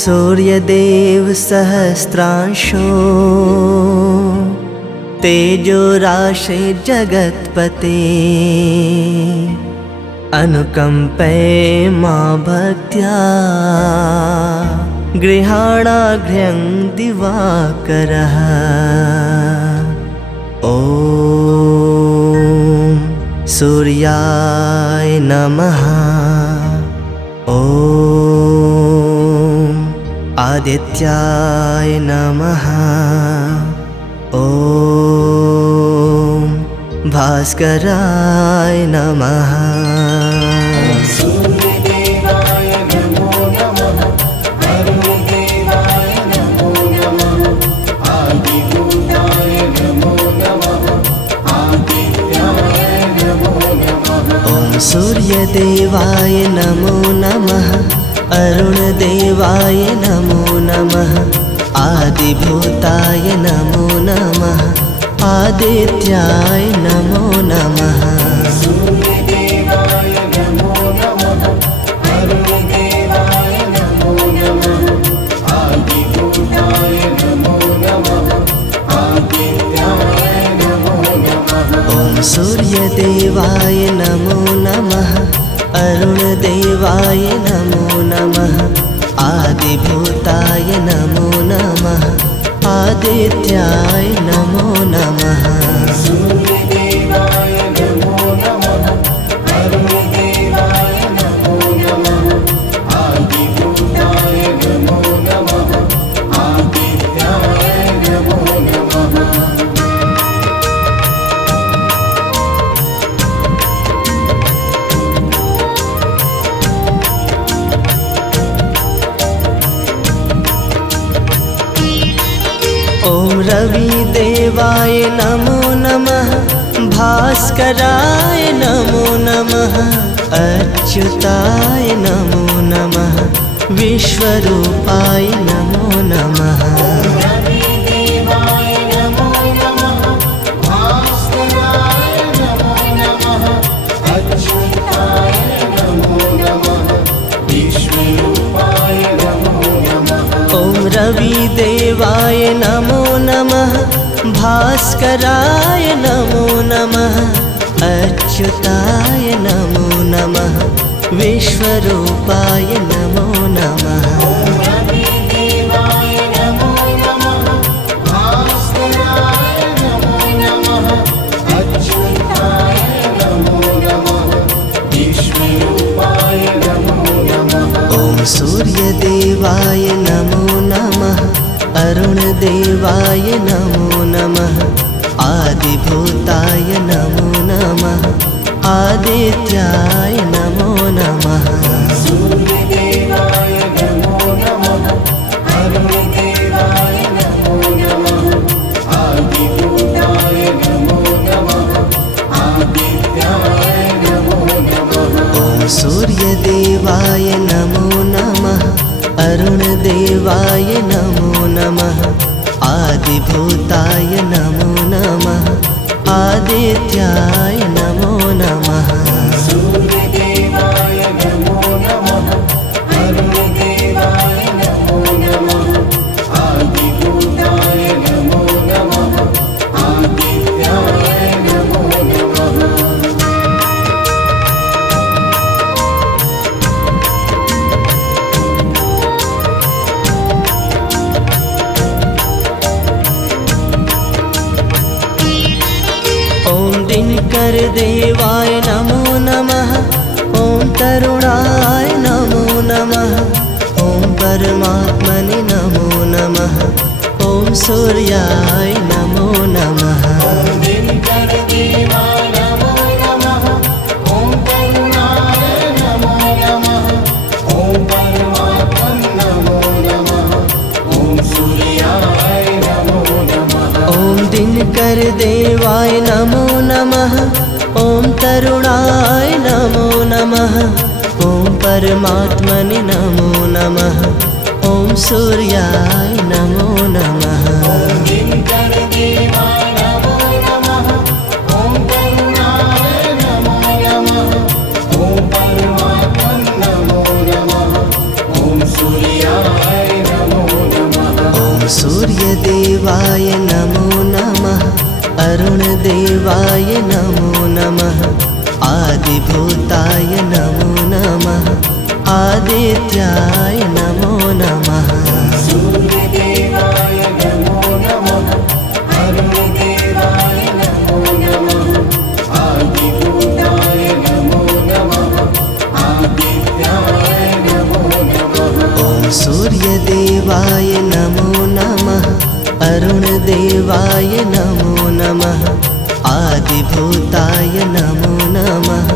सूर्यदेव सहस्रांशो तेजो राशे जगत्पते अनुकंपे मां भक्त्या गृहाणाघ्र्यं दिवाकरः। ॐ सूर्याय नमः। ॐ आदित्याय नमः। ॐ भास्कराय नमः। सूर्यदेवाय नमो नमः। अरुणदेवाय नमो नमः। आदिभूताय नमो नमः। आदित्याय नमो नमः। सूर्यदेवाय नमो नमः। अरुणदेवाय नमो नमः। आदिभूताय नमो नमः। आदित्याय नमो नमः। ॐ सूर्यदेवाय नमो नमः। अरुणदेवाय नमो नमः। आदिभूताय नमो नमः। आदित्याय नमो नमः। सूर्यदेवाय नमो नमः। अरुणदेवाय नमो नमः। आदिभूताय नमो नमः। आदित्याय नमो नमः। ॐ रविदेवाय नमो नमः। भास्कराय नमो नमः। अच्युताय नमो नमः। विश्वरूपाय नमो नमः। रविदेवाय नमो नमः। भास्कराय नमो नमः। अच्युताय नमो नमः। विश्वरूपाय नमो नमः। ॐ रविदेवाय नमो नमः। भास्कराय नमो नमः। अच्युताय नमो नमः। विश्वरूपाय नमो नमः। रविदेवाय नमो नमः। भास्कराय नमो नमः। अच्युताय नमो नमः। विश्वरूपाय नमो नमः। ॐ सूर्यदेवाय नमो नमः। अरुणदेवाय नमो नमः। आदिभूताय नमो नमः। आदित्याय नमो नमः। सूर्यदेवाय नमो नमः। अरुणदेवाय नमो नमः। आदिभूताय नमो नमः। आदित्याय नमो नमः। ॐ सूर्यदेवाय नमो नमः। अरुणदेवाय नमो नमः। आदिभूताय नमो नमः। आदित्याय नमो नमः। सूर्यदेवाय नमो नमः। अरुणदेवाय नमो नमः। आदिभूताय नमो नमः। आदित्याय नमो नमः। ॐ दिनकरदेवाय नमो नमः। ॐ तरुणाय नमो नमः। ॐ परमात्मने नमो नमः। ॐ सूर्याय नमो नमः। दिनकरदेवाय नमो नमः। ॐ करुणाय नमो नमः। ॐ परमात्मने नमो नमः। ॐ सूर्याय नमो नमः। ॐ दिनकरदेवाय नमो नमः। ॐ तरुणाय नमो नमः। ॐ परमात्मने नमो नमः। ॐ सूर्याय नमो नमः। दिनकरदेवाय नमो नमः। ॐ करुणाय नमो नमः। ॐ परमात्मने नमो नमः। ॐ सूर्याय सूर्यदेवाय नमो नमः अरुणदेवाय नमो नमः आदिभूताय नमो नमः आदित्याय नमो नमः सूर्यदेवाय नमो नमः अरुणदेवाय नमो नमः आदिभूताय नमो नमः आदित्याय नमो नमः ॐ सूर्यदेवाय नमो नमः अरुणदेवाय नमो नमः आदिभूताय नमो नमः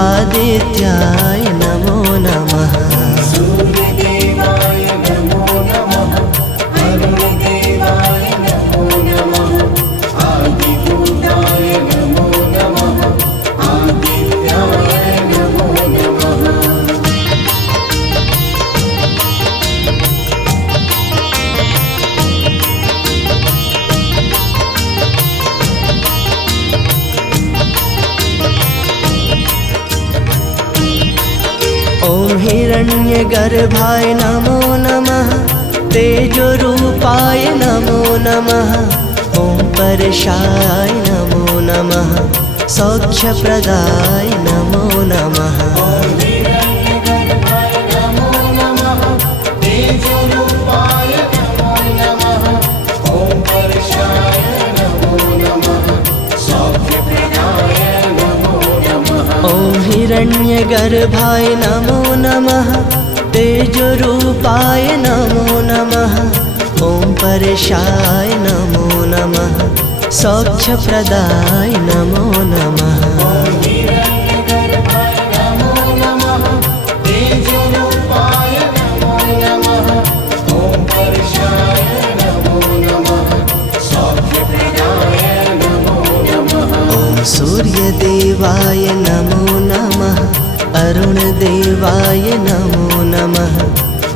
आदित्याय नमो नमः सूर्यदेवाय नमो नमः अरुणदेवाय नमो नमः आदिभूताय नमो नमः आदित्याय नमो नमः ॐ हिरण्यगर्भाय नमो नमः तेजोरूपाय नमो नमः ॐ परशाय नमो नमः सौख्यप्रदाय नमो नमः हिरण्यगर्भाय नमो नमः तेजोरूपाय नमो नमः ॐ परशाय नमो नमः सौख्यप्रदाय नमो नमः ॐ हिरण्यगर्भाय नमो नमः तेजोरूपाय नमो नमः ॐ परशाय नमो नमः सौख्यप्रदाय नमो नमः हिरण्यगर्भाय नमो नमः तेजोरूपाय नमो नमः ॐ परशाय नमो नमः सौख्यप्रदाय नमो नमः ॐ सूर्यदेवाय नमो नमः अरुणदेवाय नमो नमः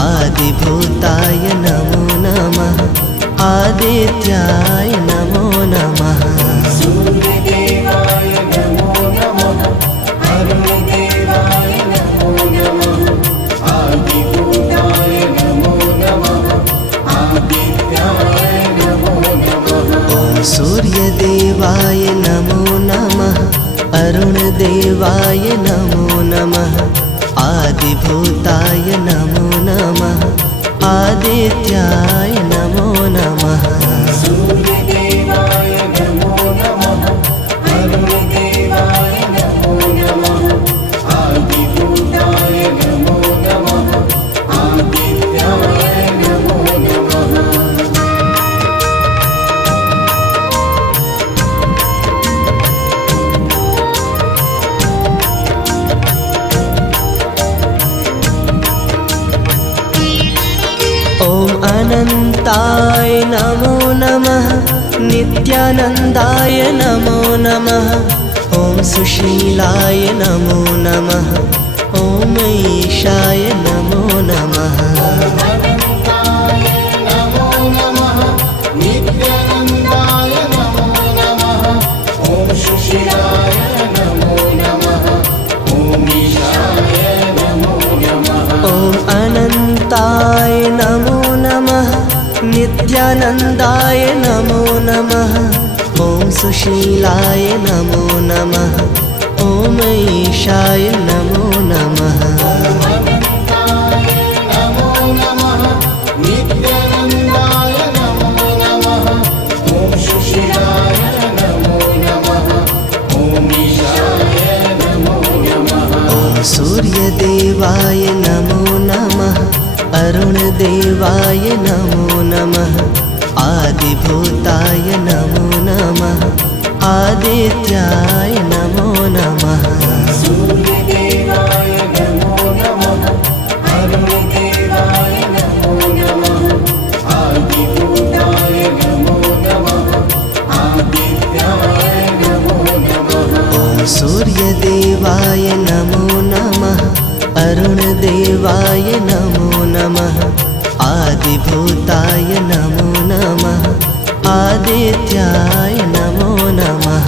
आदिभूताय नमो नमः आदित्याय नमो नमः सूर्यदेवाय नमो नमः अरुणदेवाय नमो नमः आदिभूताय नमो नमः आदित्याय नमो नमः ॐ सूर्यदेवाय नमो नमः अरुणदेवाय नमो नमः आदिभूताय नमो नमः आदित्याय नमो नमः सूर्यदेवाय नमो नमः अरुणदेवाय नमो नमः आदिभूताय नमो नमः आदित्याय नमो नमः ॐ अनन्ताय नमो नमः नित्यानन्दाय नमो नमः ॐ सुशीलाय नमो नमः ॐ ईशाय नमो नमः अनन्ताय नमो नमः नित्यानन्दाय नमो नमः ॐ सुशीलाय नमो नमः ॐ ईशाय नमो नमः ॐ अनन्ताय नमो नमः नित्यानन्दाय नमो नमः ॐ सुशीलाय नमो नमः ॐ ईशाय नमो नमः अनन्ताय नमो नमः नित्यानन्दाय नमो नमः ॐ सुशीलाय नमो नमः ॐ ईशाय नमो नमः ॐ सूर्यदेवाय नमो नमः अरुणदेवाय नमो नमः आदिभूताय नमो नमः आदित्याय नमो नमः सूर्यदेवाय नमो नमः अरुणदेवाय नमो नमः आदिभूताय नमो नमः आदित्याय नमो नमः ॐ सूर्यदेवाय नमो नमः अरुणदेवाय नमो नमः आदिभूताय नमो नमः आदित्याय नमो नमः